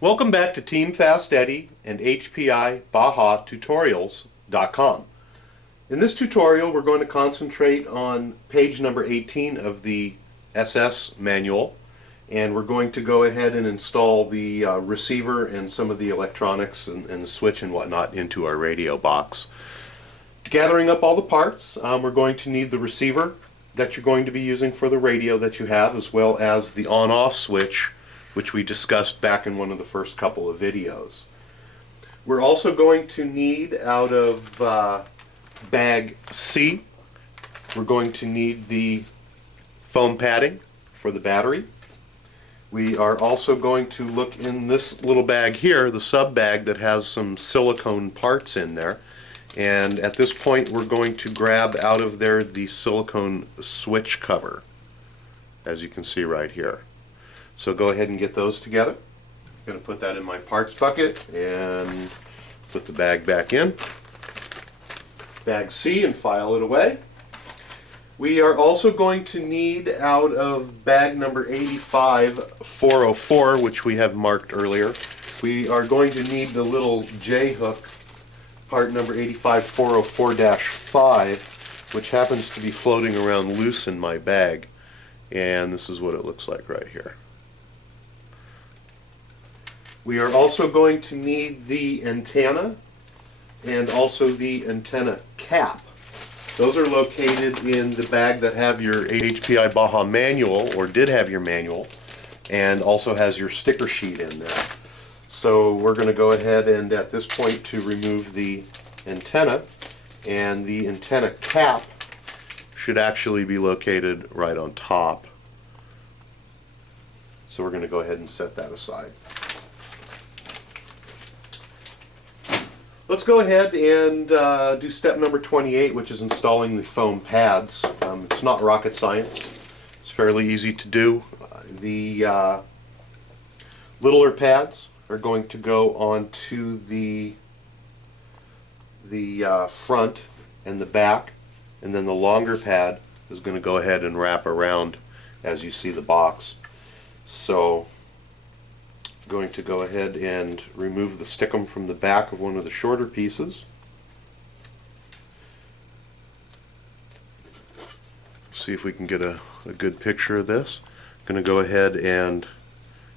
Welcome back to Team Fast Eddy and HPI Baja Tutorials.com. In this tutorial we're going to concentrate on page number 18 of the SS manual, and we're going to go ahead and install the receiver and some of the electronics and the switch and whatnot into our radio box. Gathering up all the parts, we're going to need the receiver that you're going to be using for the radio that you have, as well as the on-off switch, which we discussed back in one of the first couple of videos. We're also going to need, out of bag C, we're going to need the foam padding for the battery. We are also going to look in this little bag here, the sub bag, that has some silicone parts in there. And at this point we're going to grab out of there the silicone switch cover, as you can see right here. So go ahead and get those together. I'm going to put that in my parts bucket and put the bag back in. Bag C, and file it away. We are also going to need, out of bag number 85404, which we have marked earlier, we are going to need the little J-hook, part number 85404-5, which happens to be floating around loose in my bag. And this is what it looks like right here. We are also going to need the antenna and also the antenna cap. Those are located in the bag that have your HPI Baja manual, or did have your manual, and also has your sticker sheet in there. So we're going to go ahead and at this point to remove the antenna, and the antenna cap should actually be located right on top. So we're going to go ahead and set that aside. Let's go ahead and do step number 28, which is installing the foam pads. It's not rocket science. It's fairly easy to do. The littler pads are going to go onto the front and the back, and then the longer pad is going to go ahead and wrap around as you see the box. So going to go ahead and remove the stickum from the back of one of the shorter pieces. See if we can get a good picture of this. I'm going to go ahead and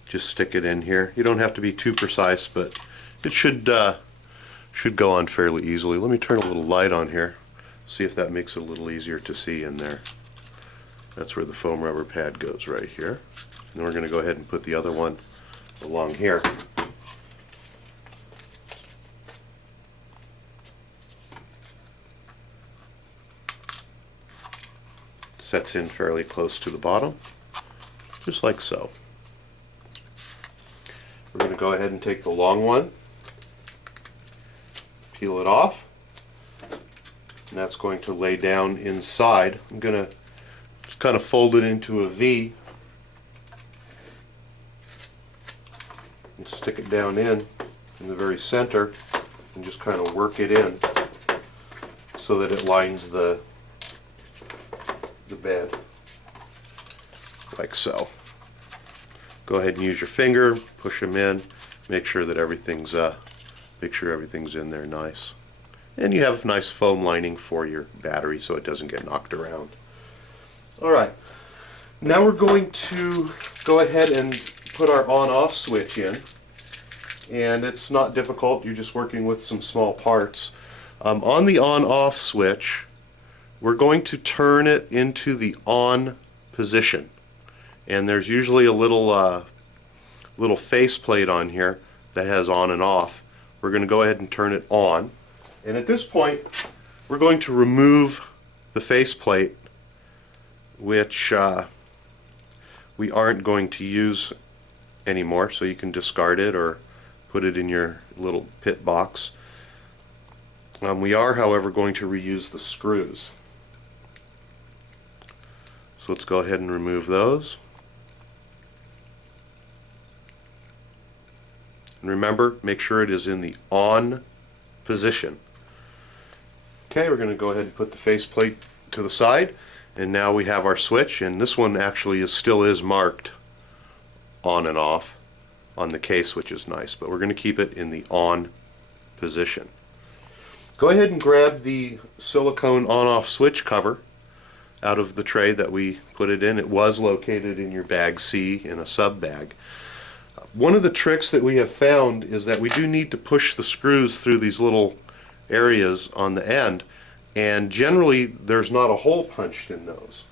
just stick it in here. You don't have to be too precise, but it should go on fairly easily. Let me turn a little light on here, see if that makes it a little easier to see in there. That's where the foam rubber pad goes, right here. And then we're going to go ahead and put the other one along here. Sets in fairly close to the bottom, just like so. We're going to go ahead and take the long one, peel it off, and that's going to lay down inside. I'm going to just kind of fold it into a V and stick it down in the very center and just kind of work it in so that it lines the bed, like so. Go ahead and use your finger, push them in, make sure that everything's in there nice. And you have nice foam lining for your battery so it doesn't get knocked around. Alright, now we're going to go ahead and put our on-off switch in, and it's not difficult. You're just working with some small parts. On the on-off switch, we're going to turn it into the on position, and there's usually a little faceplate on here that has on and off. We're going to go ahead and turn it on, and at this point we're going to remove the faceplate, which we aren't going to use anymore, so you can discard it or put it in your little pit box. We are, however, going to reuse the screws. So let's go ahead and remove those. And remember, make sure it is in the on position. Okay, we're going to go ahead and put the faceplate to the side, and now we have our switch, and this one actually still is marked on and off. on the case, which is nice, but we're going to keep it in the on position. Go ahead and grab the silicone on-off switch cover out of the tray that we put it in. It was located in your bag C in a sub bag. One of the tricks that we have found is that we do need to push the screws through these little areas on the end, and generally there's not a hole punched in those.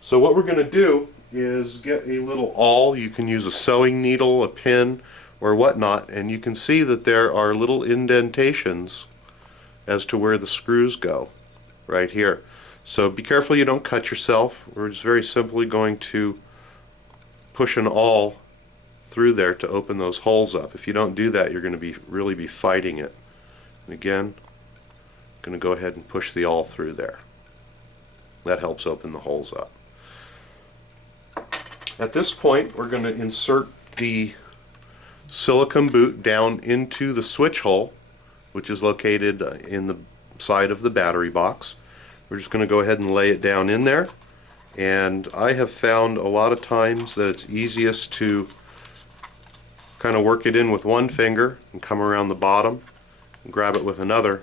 So what we're going to do is get a little awl. You can use a sewing needle, a pin, or whatnot, and you can see that there are little indentations as to where the screws go right here. So be careful you don't cut yourself. We're just very simply going to push an awl through there to open those holes up. If you don't do that, you're going to really be fighting it. And again, I'm going to go ahead and push the awl through there. That helps open the holes up. At this point, we're going to insert the silicone boot down into the switch hole, which is located in the side of the battery box. We're just going to go ahead and lay it down in there, and I have found a lot of times that it's easiest to kind of work it in with one finger and come around the bottom and grab it with another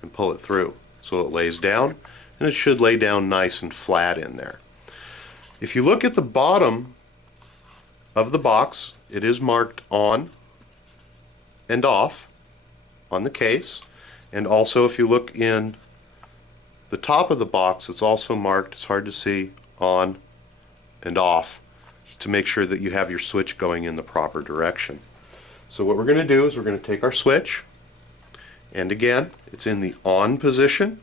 and pull it through so it lays down, and it should lay down nice and flat in there. If you look at the bottom of the box, it is marked on and off on the case, and also if you look in the top of the box, it's also marked, it's hard to see, on and off, to make sure that you have your switch going in the proper direction. So what we're going to do is we're going to take our switch, and again, it's in the on position.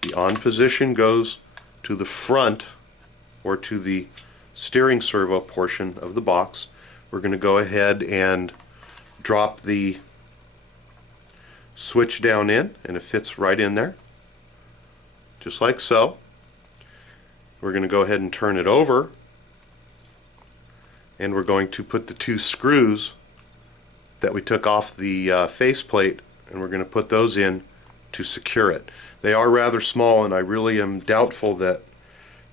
The on position goes to the front, or to the steering servo portion of the box. We're going to go ahead and drop the switch down in, and it fits right in there, just like so. We're going to go ahead and turn it over, and we're going to put the two screws that we took off the faceplate, and we're going to put those in to secure it. They are rather small, and I really am doubtful that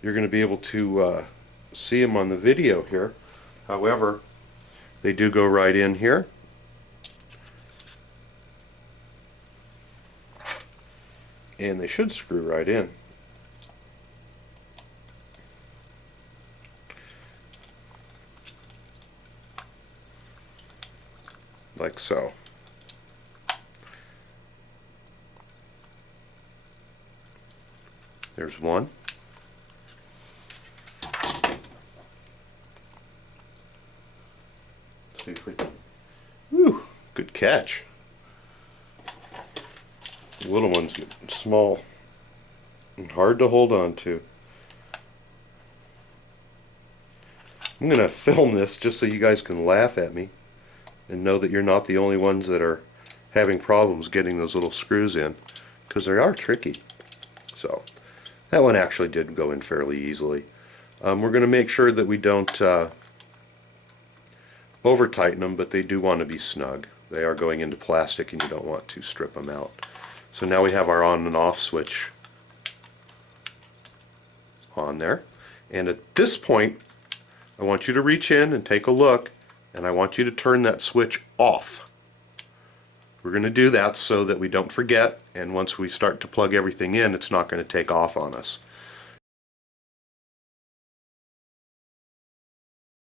you're going to be able to see them on the video here. However, they do go right in here. And they should screw right in. Like so. There's one. Let's see if we can. Woo! Good catch. The little ones get small and hard to hold on to. I'm going to film this just so you guys can laugh at me and know that you're not the only ones that are having problems getting those little screws in, because they are tricky. So that one actually did go in fairly easily. We're going to make sure that we don't over tighten them, but they do want to be snug. They are going into plastic and you don't want to strip them out. So now we have our on and off switch on there, and at this point I want you to reach in and take a look, and I want you to turn that switch off. We're going to do that so that we don't forget, and once we start to plug everything in, it's not going to take off on us.